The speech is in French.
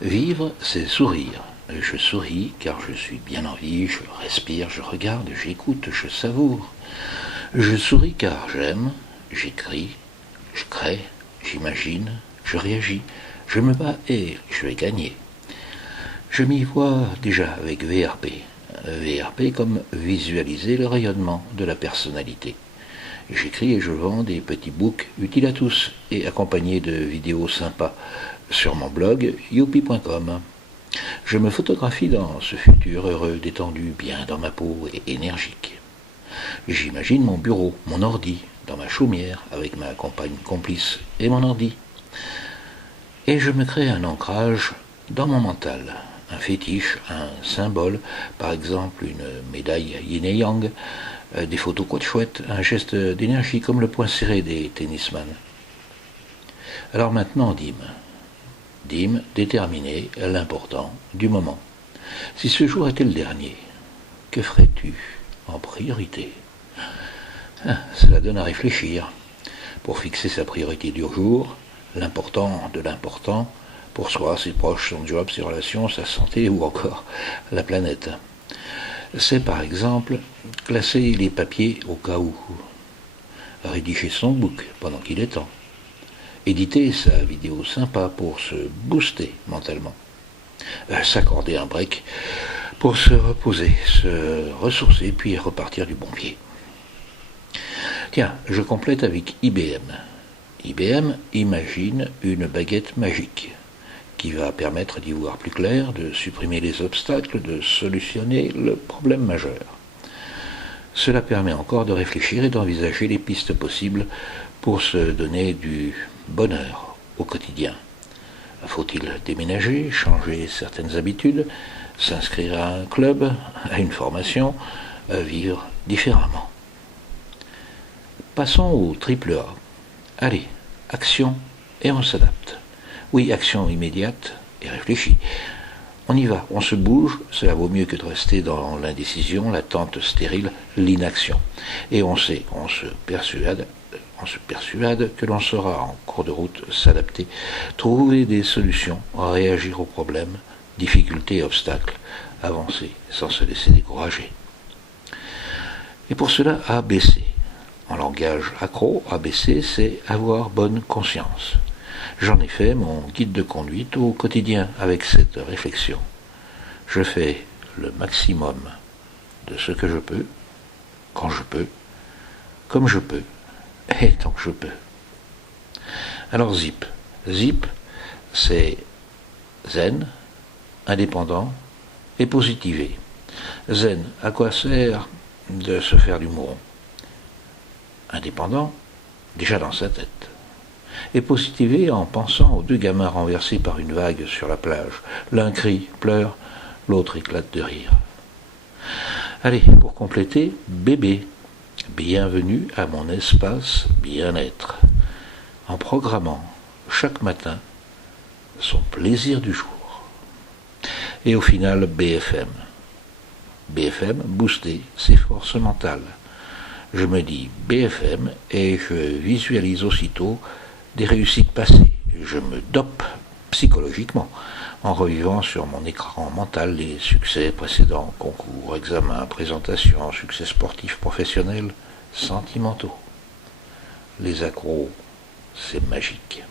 Vivre, c'est sourire. Je souris car je suis bien en vie, je respire, je regarde, j'écoute, je savoure. Je souris car j'aime, j'écris, je crée, j'imagine, je réagis, je me bats et je vais gagner. Je m'y vois déjà avec VRP. VRP comme visualiser le rayonnement de la personnalité. J'écris et je vends des petits books utiles à tous et accompagnés de vidéos sympas sur mon blog youpi.com. Je me photographie dans ce futur heureux, détendu, bien dans ma peau et énergique. J'imagine mon bureau, mon ordi, dans ma chaumière, avec ma compagne complice et mon ordi. Et je me crée un ancrage dans mon mental, un fétiche, un symbole, par exemple une médaille yin et yang, des photos quoi de chouette, un geste d'énergie comme le poing serré des tennisman. Alors maintenant, Dîme, déterminer l'important du moment. Si ce jour était le dernier, que ferais-tu en priorité? Cela donne à réfléchir. Pour fixer sa priorité du jour, l'important de l'important, pour soi, ses proches, son job, ses relations, sa santé ou encore la planète. C'est par exemple classer les papiers au cas où, rédiger son book pendant qu'il est temps, éditer sa vidéo sympa pour se booster mentalement, s'accorder un break pour se reposer, se ressourcer, puis repartir du bon pied. Tiens, je complète avec IBM. IBM imagine une baguette magique qui va permettre d'y voir plus clair, de supprimer les obstacles, de solutionner le problème majeur. Cela permet encore de réfléchir et d'envisager les pistes possibles pour se donner du bonheur au quotidien. Faut-il déménager, changer certaines habitudes, s'inscrire à un club, à une formation, vivre différemment? Passons au triple A. Allez, action et on s'adapte. Oui, action immédiate et réfléchie. On y va, on se bouge, cela vaut mieux que de rester dans l'indécision, l'attente stérile, l'inaction. Et on sait, on se persuade que l'on saura en cours de route s'adapter, trouver des solutions, réagir aux problèmes, difficultés et obstacles, avancer sans se laisser décourager. Et pour cela, ABC. En langage accro, ABC, c'est avoir bonne conscience. J'en ai fait mon guide de conduite au quotidien avec cette réflexion. Je fais le maximum de ce que je peux, quand je peux, comme je peux, et tant que je peux. Alors Zip. Zip, c'est zen, indépendant et positivé. Zen, à quoi sert de se faire du mouron? Indépendant, déjà dans sa tête. Et positivé en pensant aux deux gamins renversés par une vague sur la plage. L'un crie, pleure, l'autre éclate de rire. Allez, pour compléter, bébé. Bienvenue à mon espace bien-être. En programmant chaque matin son plaisir du jour. Et au final, BFM. BFM, booster ses forces mentales. Je me dis BFM et je visualise aussitôt des réussites passées. Je me dope psychologiquement en revivant sur mon écran mental les succès précédents, concours, examens, présentations, succès sportifs, professionnels, sentimentaux. Les accros, c'est magique.